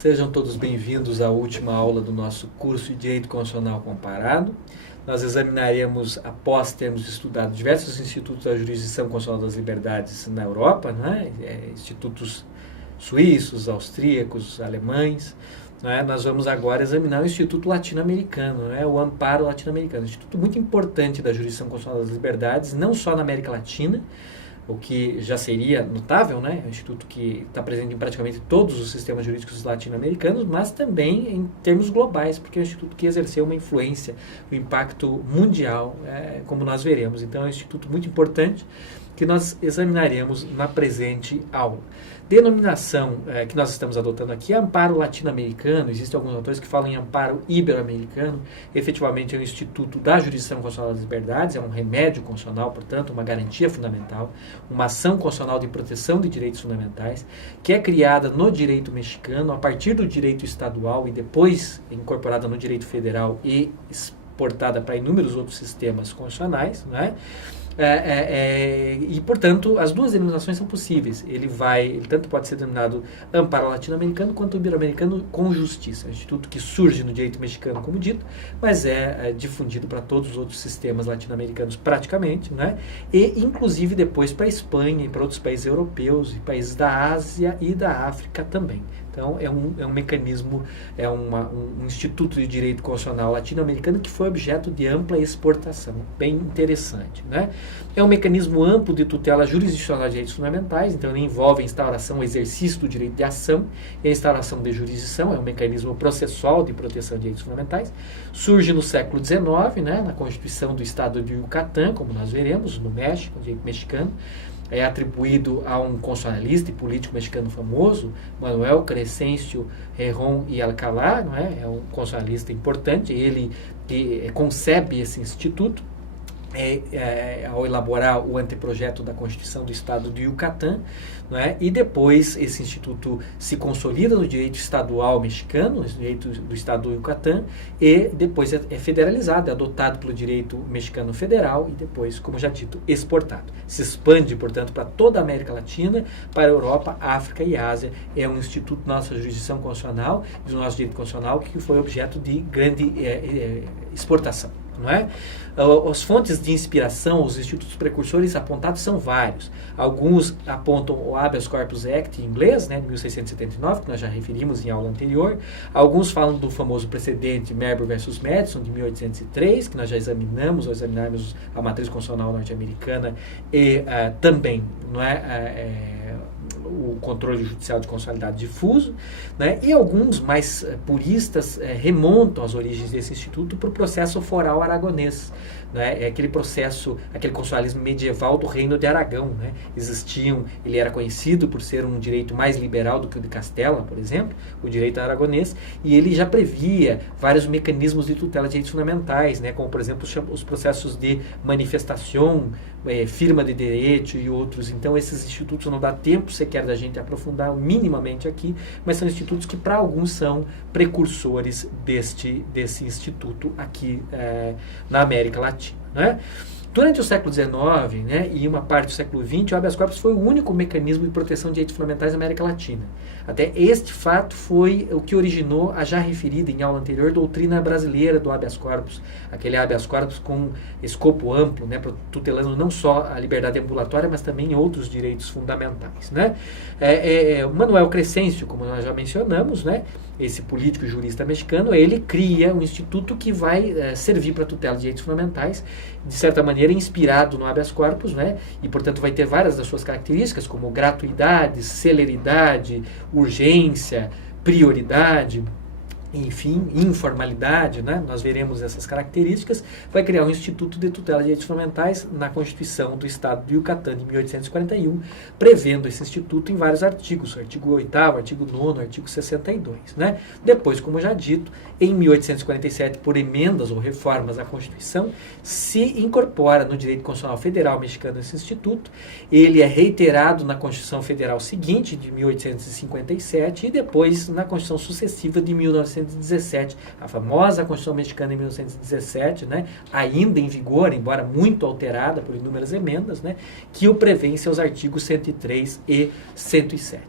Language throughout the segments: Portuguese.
Sejam todos bem-vindos à última aula do nosso curso de Direito Constitucional Comparado. Nós examinaremos, após termos estudado diversos institutos da jurisdição constitucional das liberdades na Europa, né? Institutos suíços, austríacos, alemães. Né? Nós vamos agora examinar o Instituto Latino-Americano, né? O Amparo Latino-Americano, um instituto muito importante da jurisdição constitucional das liberdades, não só na América Latina, o que já seria notável, né? É um instituto que está presente em praticamente todos os sistemas jurídicos latino-americanos, mas também em termos globais, porque é um instituto que exerceu uma influência, um impacto mundial, como nós veremos. Então, é um instituto muito importante que nós examinaremos na presente aula. Denominação que nós estamos adotando aqui é Amparo Latino-Americano. Existem alguns autores que falam em Amparo Ibero-Americano. Efetivamente é um instituto da jurisdição constitucional das liberdades, é um remédio constitucional, portanto, uma garantia fundamental, uma ação constitucional de proteção de direitos fundamentais, que é criada no direito mexicano, a partir do direito estadual e depois incorporada no direito federal e exportada para inúmeros outros sistemas constitucionais, né? E, portanto, as duas denominações são possíveis. Ele tanto pode ser denominado Amparo Latino-Americano quanto Ibero-Americano com justiça. É um instituto que surge no direito mexicano, como dito, mas é difundido para todos os outros sistemas latino-americanos praticamente, né? E, inclusive, depois para a Espanha e para outros países europeus e países da Ásia e da África também. Então, é um mecanismo, um instituto de direito constitucional latino-americano que foi objeto de ampla exportação, bem interessante, né? É um mecanismo amplo de tutela jurisdicional de direitos fundamentais, então ele envolve a instauração, o exercício do direito de ação e a instauração de jurisdição, é um mecanismo processual de proteção de direitos fundamentais. Surge no século XIX, né, na Constituição do Estado de Yucatán, como nós veremos, no México, no direito mexicano. É atribuído a um constitucionalista e político mexicano famoso, Manuel Crescencio Herrón y Alcalá, não é? É um constitucionalista importante, ele que concebe esse instituto ao elaborar o anteprojeto da Constituição do Estado de Yucatán, não é? E depois esse instituto se consolida no direito estadual mexicano, no direito do Estado do Yucatán, e depois é federalizado, é adotado pelo direito mexicano federal e depois, como já dito, exportado. Se expande, portanto, para toda a América Latina, para a Europa, África e Ásia. É um instituto da nossa jurisdição constitucional, do nosso direito constitucional, que foi objeto de grande exportação. Não é? As fontes de inspiração, os institutos precursores apontados são vários. Alguns apontam o Habeas Corpus Act em inglês, né, de 1679, que nós já referimos em aula anterior. Alguns falam do famoso precedente Marbury versus Madison, de 1803, que nós já examinamos a matriz constitucional norte-americana e também, não é, o controle judicial de constitucionalidade difuso, né? E alguns mais puristas remontam as origens desse instituto para o processo foral aragonês, né? É aquele processo, aquele constitucionalismo medieval do Reino de Aragão, né? Ele era conhecido por ser um direito mais liberal do que o de Castela, por exemplo, o direito aragonês, e ele já previa vários mecanismos de tutela de direitos fundamentais, né? Como, por exemplo, os processos de manifestação, firma de direito e outros. Então, esses institutos não dá tempo sequer da gente aprofundar minimamente aqui, mas são institutos que, para alguns, são precursores desse instituto aqui na América Latina, né? Durante o século XIX, né, e uma parte do século XX, o habeas corpus foi o único mecanismo de proteção de direitos fundamentais na América Latina. Até este fato foi o que originou a já referida em aula anterior doutrina brasileira do habeas corpus, aquele habeas corpus com escopo amplo, né, tutelando não só a liberdade ambulatória, mas também outros direitos fundamentais, né? Manuel Crescencio, como nós já mencionamos, né, esse político e jurista mexicano, ele cria um instituto que vai servir para a tutela de direitos fundamentais, de certa maneira inspirado no habeas corpus, né? E, portanto, vai ter várias das suas características, como gratuidade, celeridade, urgência, prioridade, enfim, informalidade, né? Nós veremos essas características. Vai criar um Instituto de Tutela de Direitos Fundamentais na Constituição do Estado do Yucatán de 1841, prevendo esse instituto em vários artigos, artigo 8º, artigo 9º, artigo 62, né? Depois, como já dito, em 1847, por emendas ou reformas à Constituição, se incorpora no direito constitucional federal mexicano esse instituto. Ele é reiterado na Constituição Federal seguinte, de 1857, e depois na Constituição sucessiva de 1900 1917, a famosa Constituição Mexicana em 1917, né, ainda em vigor, embora muito alterada por inúmeras emendas, né, que o prevê em seus artigos 103 e 107.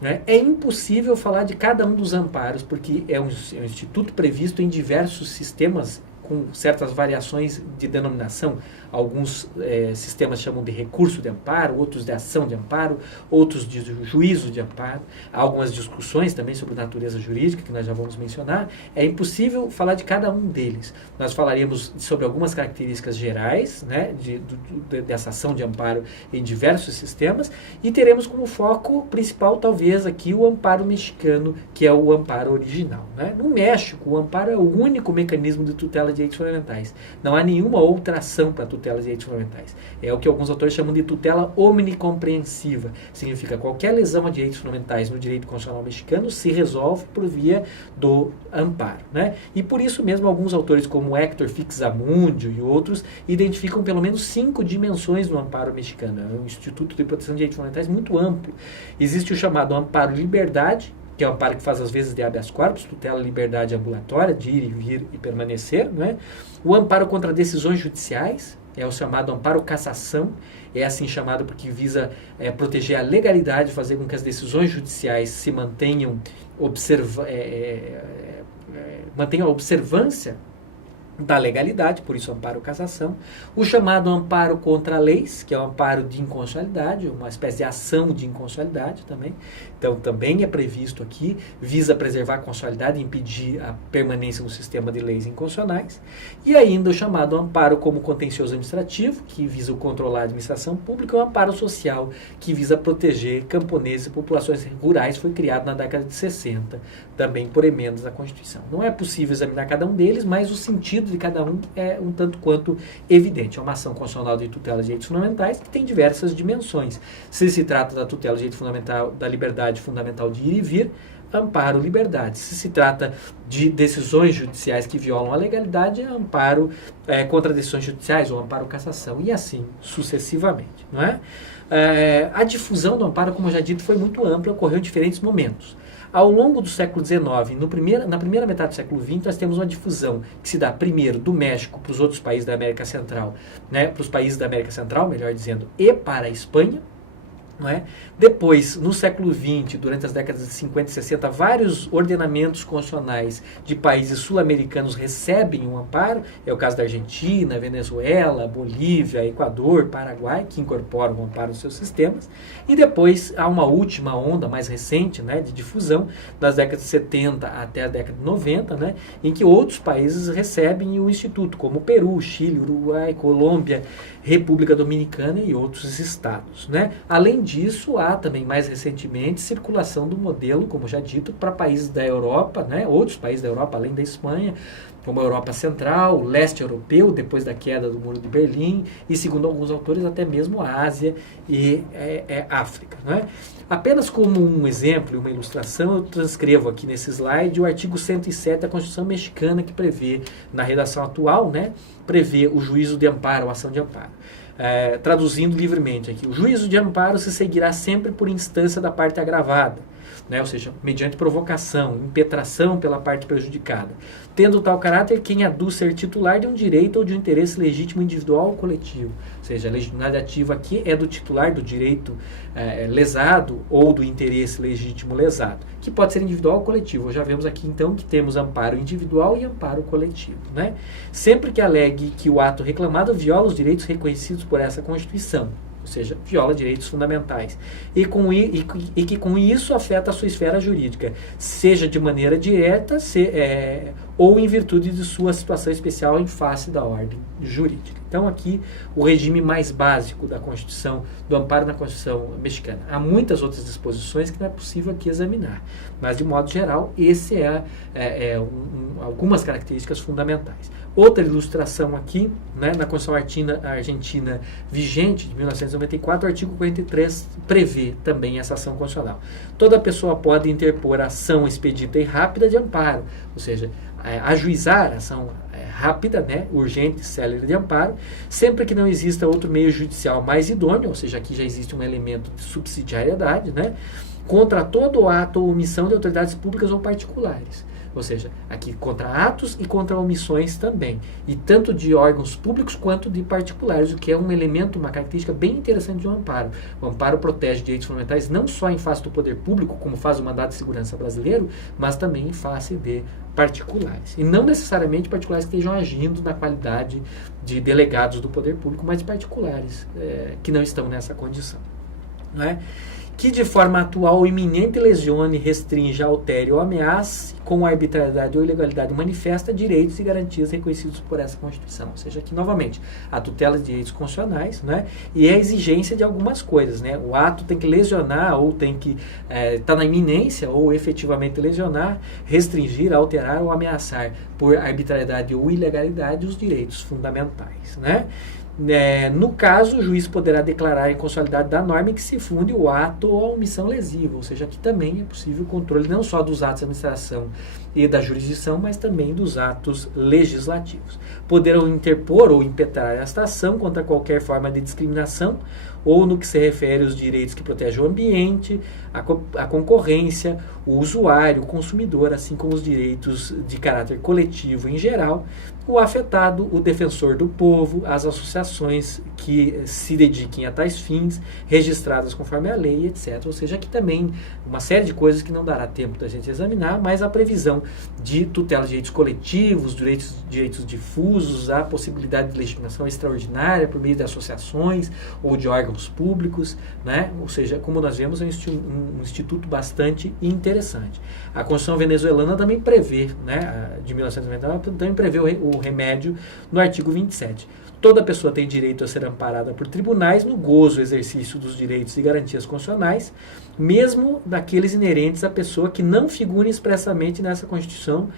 Né? É impossível falar de cada um dos amparos, porque é um instituto previsto em diversos sistemas com certas variações de denominação. Alguns sistemas chamam de recurso de amparo, outros de ação de amparo, outros de juízo de amparo. Há algumas discussões também sobre natureza jurídica, que nós já vamos mencionar. É impossível falar de cada um deles. Nós falaremos sobre algumas características gerais, né, dessa ação de amparo em diversos sistemas, e teremos como foco principal, talvez, aqui o amparo mexicano, que é o amparo original. Né? No México, o amparo é o único mecanismo de tutela de direitos fundamentais. Não há nenhuma outra ação para tutela de direitos fundamentais. É o que alguns autores chamam de tutela omnicompreensiva. Significa qualquer lesão a direitos fundamentais no direito constitucional mexicano se resolve por via do amparo. Né? E por isso mesmo alguns autores como Héctor Fixamundio e outros identificam pelo menos 5 dimensões do amparo mexicano. É um instituto de proteção de direitos fundamentais muito amplo. Existe o chamado amparo liberdade, que é o amparo que faz às vezes de habeas corpus, tutela liberdade ambulatória, de ir e vir e permanecer. Né? O amparo contra decisões judiciais, é o chamado amparo cassação, é assim chamado porque visa proteger a legalidade, fazer com que as decisões judiciais se mantenham, mantenham a observância da legalidade, por isso amparo cassação. O chamado amparo contra leis, que é o amparo de inconstitucionalidade, uma espécie de ação de inconstitucionalidade também. Então, também é previsto aqui, visa preservar a constitucionalidade e impedir a permanência no sistema de leis inconstitucionais. E ainda o chamado amparo como contencioso administrativo, que visa controlar a administração pública, e o amparo social, que visa proteger camponeses e populações rurais, foi criado na década de 60, também por emendas da Constituição. Não é possível examinar cada um deles, mas o sentido de cada um é um tanto quanto evidente. É uma ação constitucional de tutela de direitos fundamentais que tem diversas dimensões. Se trata da tutela de direito fundamental, da liberdade fundamental de ir e vir, amparo liberdade. Se trata de decisões judiciais que violam a legalidade, amparo contra decisões judiciais ou amparo cassação, e assim sucessivamente. Não é? A difusão do amparo, como eu já dito, foi muito ampla, ocorreu em diferentes momentos. Ao longo do século XIX, na primeira metade do século XX, nós temos uma difusão que se dá primeiro do México para os outros países da América Central, né, para os países da América Central, melhor dizendo, e para a Espanha. Não é? Depois, no século XX, durante as décadas de 50 e 60, vários ordenamentos constitucionais de países sul-americanos recebem um amparo. É o caso da Argentina, Venezuela, Bolívia, Equador, Paraguai, que incorporam o amparo aos seus sistemas. E depois há uma última onda mais recente, né, de difusão, das décadas de 70 até a década de 90, né, em que outros países recebem o Instituto, como Peru, Chile, Uruguai, Colômbia, República Dominicana e outros estados. Né? Além disso, há também mais recentemente circulação do modelo, como já dito, para países da Europa, né? Outros países da Europa, além da Espanha, como a Europa Central, o leste europeu, depois da queda do Muro de Berlim, e segundo alguns autores, até mesmo a Ásia e África. Né? Apenas como um exemplo e uma ilustração, eu transcrevo aqui nesse slide o artigo 107 da Constituição Mexicana, que prevê, na redação atual, né, prevê o juízo de amparo, a ação de amparo. Traduzindo livremente aqui, o juízo de amparo se seguirá sempre por instância da parte agravada, né, ou seja, mediante provocação, impetração pela parte prejudicada, tendo tal caráter quem aduz ser titular de um direito ou de um interesse legítimo individual ou coletivo. Ou seja, a legitimidade ativa aqui é do titular do direito lesado ou do interesse legítimo lesado, que pode ser individual ou coletivo. Já vemos aqui então que temos amparo individual e amparo coletivo. Né? Sempre que alegue que o ato reclamado viola os direitos reconhecidos por essa Constituição, ou seja, viola direitos fundamentais, e que com isso afeta a sua esfera jurídica, seja de maneira direta ou em virtude de sua situação especial em face da ordem jurídica. Então aqui o regime mais básico da Constituição, do amparo na Constituição mexicana. Há muitas outras disposições que não é possível aqui examinar, mas de modo geral, esse algumas características fundamentais. Outra ilustração aqui, né, na Constituição Argentina vigente de 1994, o artigo 43 prevê também essa ação constitucional. Toda pessoa pode interpor ação expedita e rápida de amparo, ou seja, ajuizar a ação rápida, né, urgente, célere de amparo, sempre que não exista outro meio judicial mais idôneo, ou seja, aqui já existe um elemento de subsidiariedade, né, contra todo ato ou omissão de autoridades públicas ou particulares. Ou seja, aqui contra atos e contra omissões também. E tanto de órgãos públicos quanto de particulares, o que é um elemento, uma característica bem interessante de um amparo. O amparo protege direitos fundamentais não só em face do poder público, como faz o mandado de segurança brasileiro, mas também em face de particulares. E não necessariamente particulares que estejam agindo na qualidade de delegados do poder público, mas de particulares que não estão nessa condição. Não é? Que de forma atual ou iminente lesione, restrinja, altere ou ameace com arbitrariedade ou ilegalidade manifesta direitos e garantias reconhecidos por essa Constituição. Ou seja, aqui novamente, a tutela de direitos constitucionais, né, e a exigência de algumas coisas. Né? O ato tem que lesionar ou tem que estar na iminência ou efetivamente lesionar, restringir, alterar ou ameaçar por arbitrariedade ou ilegalidade os direitos fundamentais. Né? No caso, o juiz poderá declarar a inconstitucionalidade da norma em que se funde o ato ou a omissão lesiva, ou seja, aqui também é possível o controle não só dos atos da administração e da jurisdição, mas também dos atos legislativos. Poderão interpor ou impetrar esta ação contra qualquer forma de discriminação ou no que se refere aos direitos que protegem o ambiente, a concorrência, o usuário, o consumidor, assim como os direitos de caráter coletivo em geral, o afetado, o defensor do povo, as associações que se dediquem a tais fins, registradas conforme a lei, etc. Ou seja, aqui também uma série de coisas que não dará tempo da gente examinar, mas a previsão de tutela de direitos coletivos, direitos difusos, a possibilidade de legitimação extraordinária por meio de associações ou de órgãos públicos, né? Ou seja, como nós vemos, é um instituto bastante interessante. A Constituição venezuelana também prevê, né, de 1999, também prevê o remédio no artigo 27. Toda pessoa tem direito a ser amparada por tribunais no gozo do exercício dos direitos e garantias constitucionais, mesmo daqueles inerentes à pessoa que não figurem expressamente nessa Constituição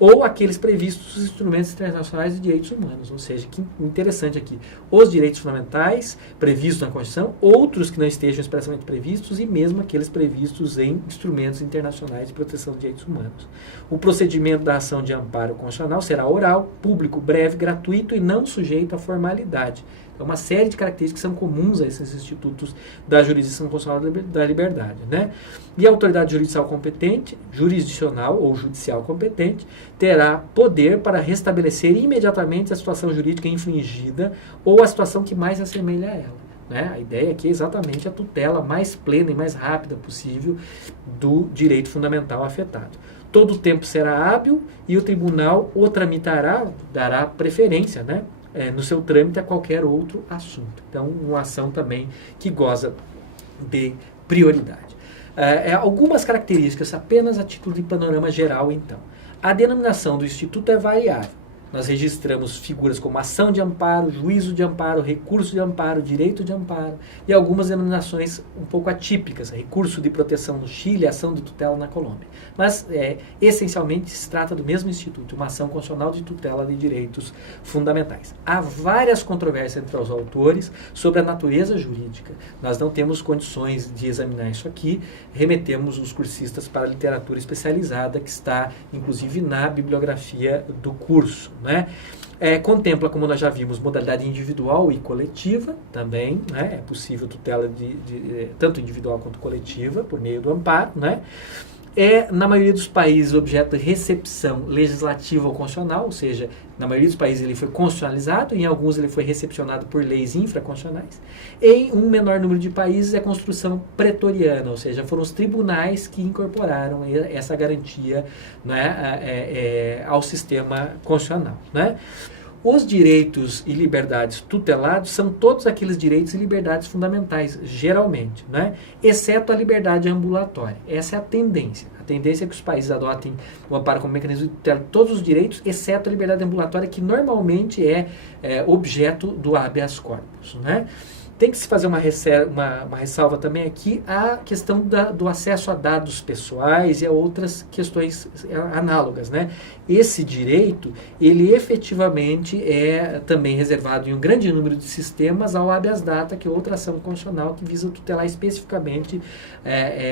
ou aqueles previstos nos instrumentos internacionais de direitos humanos. Ou seja, que interessante aqui, os direitos fundamentais previstos na Constituição, outros que não estejam expressamente previstos e mesmo aqueles previstos em instrumentos internacionais de proteção de direitos humanos. O procedimento da ação de amparo constitucional será oral, público, breve, gratuito e não sujeito a formalidade. É uma série de características que são comuns a esses institutos da jurisdição constitucional da liberdade. Né? E a autoridade jurisdicional ou judicial competente terá poder para restabelecer imediatamente a situação jurídica infringida ou a situação que mais assemelha a ela. Né? A ideia aqui é exatamente a tutela mais plena e mais rápida possível do direito fundamental afetado. Todo o tempo será hábil e o tribunal o tramitará, dará preferência, né? No seu trâmite a qualquer outro assunto. Então, uma ação também que goza de prioridade. Algumas características, apenas a título de panorama geral, então. A denominação do Instituto é variável. Nós registramos figuras como ação de amparo, juízo de amparo, recurso de amparo, direito de amparo e algumas denominações um pouco atípicas, recurso de proteção no Chile, ação de tutela na Colômbia. Mas, essencialmente, se trata do mesmo instituto, uma ação constitucional de tutela de direitos fundamentais. Há várias controvérsias entre os autores sobre a natureza jurídica. Nós não temos condições de examinar isso aqui, remetemos os cursistas para a literatura especializada, que está, inclusive, na bibliografia do curso. Né? Contempla, como nós já vimos, modalidade individual e coletiva também, né? É possível tutela tanto individual quanto coletiva por meio do amparo, né? Na maioria dos países, objeto de recepção legislativa ou constitucional, ou seja, na maioria dos países ele foi constitucionalizado, em alguns ele foi recepcionado por leis infraconstitucionais. Em um menor número de países é construção pretoriana, ou seja, foram os tribunais que incorporaram essa garantia, né, ao sistema constitucional. Né? Os direitos e liberdades tutelados são todos aqueles direitos e liberdades fundamentais, geralmente, né? Exceto a liberdade ambulatória. Essa é a tendência. A tendência é que os países adotem o amparo como mecanismo de tutela de todos os direitos, exceto a liberdade ambulatória, que normalmente é objeto do habeas corpus, né? Tem que se fazer uma ressalva também aqui a questão do acesso a dados pessoais e a outras questões análogas. Né? Esse direito, ele efetivamente é também reservado em um grande número de sistemas ao habeas data, que é outra ação constitucional que visa tutelar especificamente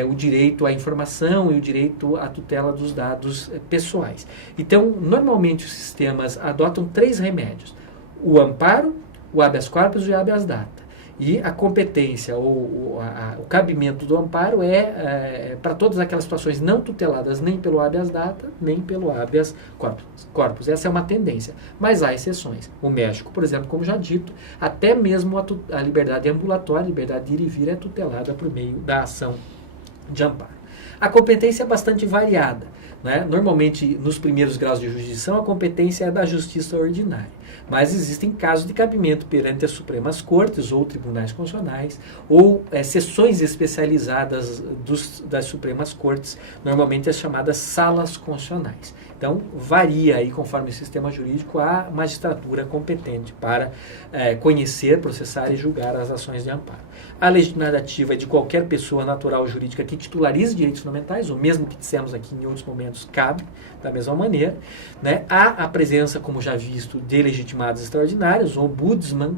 o direito à informação e o direito à tutela dos dados pessoais. Então, normalmente os sistemas adotam 3 remédios: o amparo, o habeas corpus e o habeas data. E a competência ou o cabimento do amparo para todas aquelas situações não tuteladas nem pelo habeas data, nem pelo habeas corpus. Essa é uma tendência, mas há exceções. O México, por exemplo, como já dito, até mesmo a liberdade ambulatória, a liberdade de ir e vir é tutelada por meio da ação de amparo. A competência é bastante variada, né? Normalmente, nos primeiros graus de jurisdição, a competência é da justiça ordinária. Mas existem casos de cabimento perante as Supremas Cortes ou tribunais constitucionais ou seções especializadas das Supremas Cortes, normalmente as chamadas salas constitucionais. Então, varia aí, conforme o sistema jurídico, a magistratura competente para conhecer, processar e julgar as ações de amparo. A legitimidade ativa é de qualquer pessoa natural ou jurídica que titularize direitos fundamentais, o mesmo que dissemos aqui em outros momentos, cabe da mesma maneira. Né? Há a presença, como já visto, de legitimados extraordinários, o Ombudsman,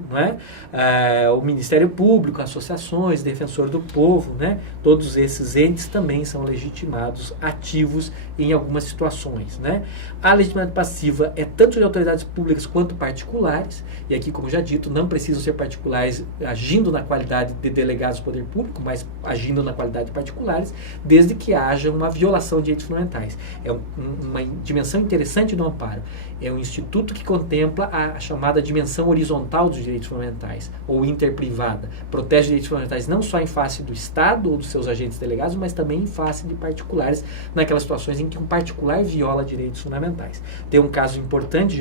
o Ministério Público, associações, Defensor do Povo, né? Todos esses entes também são legitimados ativos em algumas situações. Né? A legitimidade passiva é tanto de autoridades públicas quanto particulares, e aqui, como já dito, não precisam ser particulares agindo na qualidade de delegados do poder público, mas agindo na qualidade de particulares, desde que haja uma violação de direitos fundamentais. É uma dimensão interessante do amparo. É um instituto que contempla a chamada dimensão horizontal dos direitos fundamentais, ou interprivada. Protege direitos fundamentais não só em face do Estado ou dos seus agentes delegados, mas também em face de particulares, naquelas situações em que um particular viola direitos fundamentais. Tem um caso importante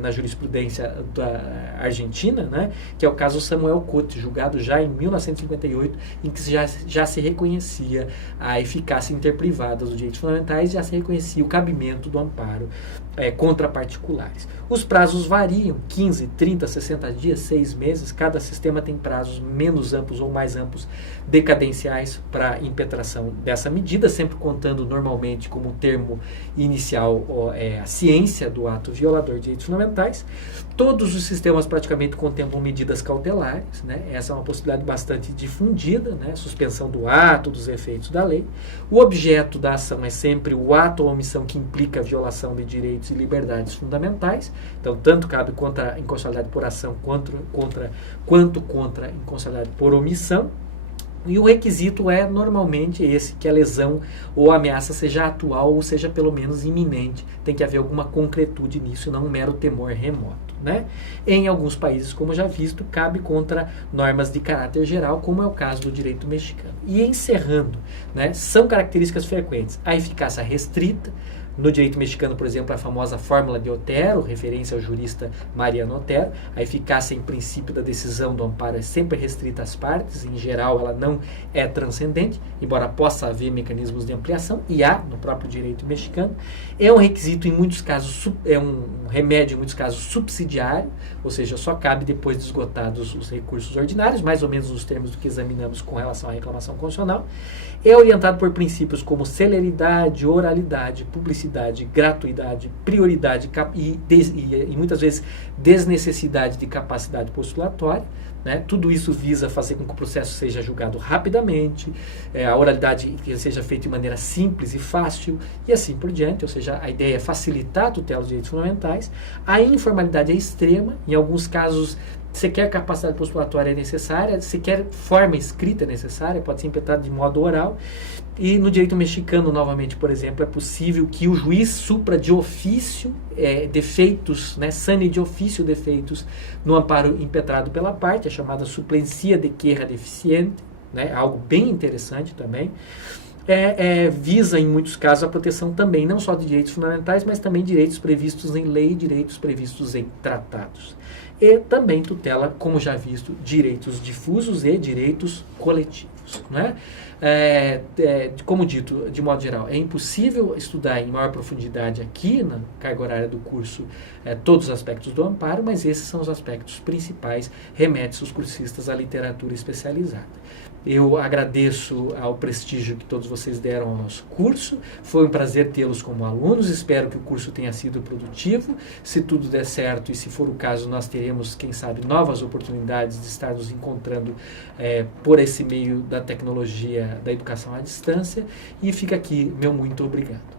na jurisprudência da Argentina, né, que é o caso Samuel Cote, julgado já em 1958, em que já se reconhecia a eficácia interprivada dos direitos fundamentais, já se reconhecia o cabimento do amparo contra particulares. Os prazos variam, 15, 30, 60 dias, 6 meses, cada sistema tem prazos menos amplos ou mais amplos decadenciais para impetração dessa medida, sempre contando normalmente como termo inicial a ciência do ato violador de direitos fundamentais. Todos os sistemas praticamente contemplam medidas cautelares, né? Essa é uma possibilidade bastante difundida, né? Suspensão do ato, dos efeitos da lei. O objeto da ação é sempre o ato ou omissão que implica a violação de direitos e liberdades fundamentais. Então, tanto cabe contra a inconstitucionalidade por ação quanto contra a inconstitucionalidade por omissão. E o requisito é normalmente esse, que a lesão ou a ameaça seja atual ou seja pelo menos iminente. Tem que haver alguma concretude nisso e não um mero temor remoto. Né? Em alguns países, como já visto, cabe contra normas de caráter geral, como é o caso do direito mexicano. E encerrando, né, são características frequentes a eficácia restrita. No direito mexicano, por exemplo, a famosa fórmula de Otero, referência ao jurista Mariano Otero. A eficácia em princípio da decisão do amparo é sempre restrita às partes, em geral ela não é transcendente, embora possa haver mecanismos de ampliação, e há no próprio direito mexicano. É um requisito, em muitos casos, é um remédio, em muitos casos, subsidiário, ou seja, só cabe depois de esgotados os recursos ordinários, mais ou menos nos termos do que examinamos com relação à reclamação constitucional. É orientado por princípios como celeridade, oralidade, publicidade, gratuidade, prioridade e muitas vezes desnecessidade de capacidade postulatória. Né? Tudo isso visa fazer com que o processo seja julgado rapidamente, a oralidade que seja feita de maneira simples e fácil, e assim por diante. Ou seja, a ideia é facilitar a tutela dos direitos fundamentais. A informalidade é extrema, em alguns casos sequer capacidade postulatória é necessária, sequer forma escrita é necessária, pode ser impetrado de modo oral. E no direito mexicano, novamente, por exemplo, é possível que o juiz supra de ofício defeitos, né, sane de ofício defeitos no amparo impetrado pela parte, a chamada suplencia de queja deficiente, né, algo bem interessante também. Visa, em muitos casos, a proteção também, não só de direitos fundamentais, mas também direitos previstos em lei e direitos previstos em tratados. E também tutela, como já visto, direitos difusos e direitos coletivos. Né? Como dito, de modo geral, é impossível estudar em maior profundidade aqui, na carga horária do curso, todos os aspectos do amparo, mas esses são os aspectos principais, remete os cursistas à literatura especializada. Eu agradeço ao prestígio que todos vocês deram ao nosso curso. Foi um prazer tê-los como alunos. Espero que o curso tenha sido produtivo. Se tudo der certo e se for o caso, nós teremos, quem sabe, novas oportunidades de estar nos encontrando por esse meio da tecnologia da educação à distância. E fica aqui meu muito obrigado.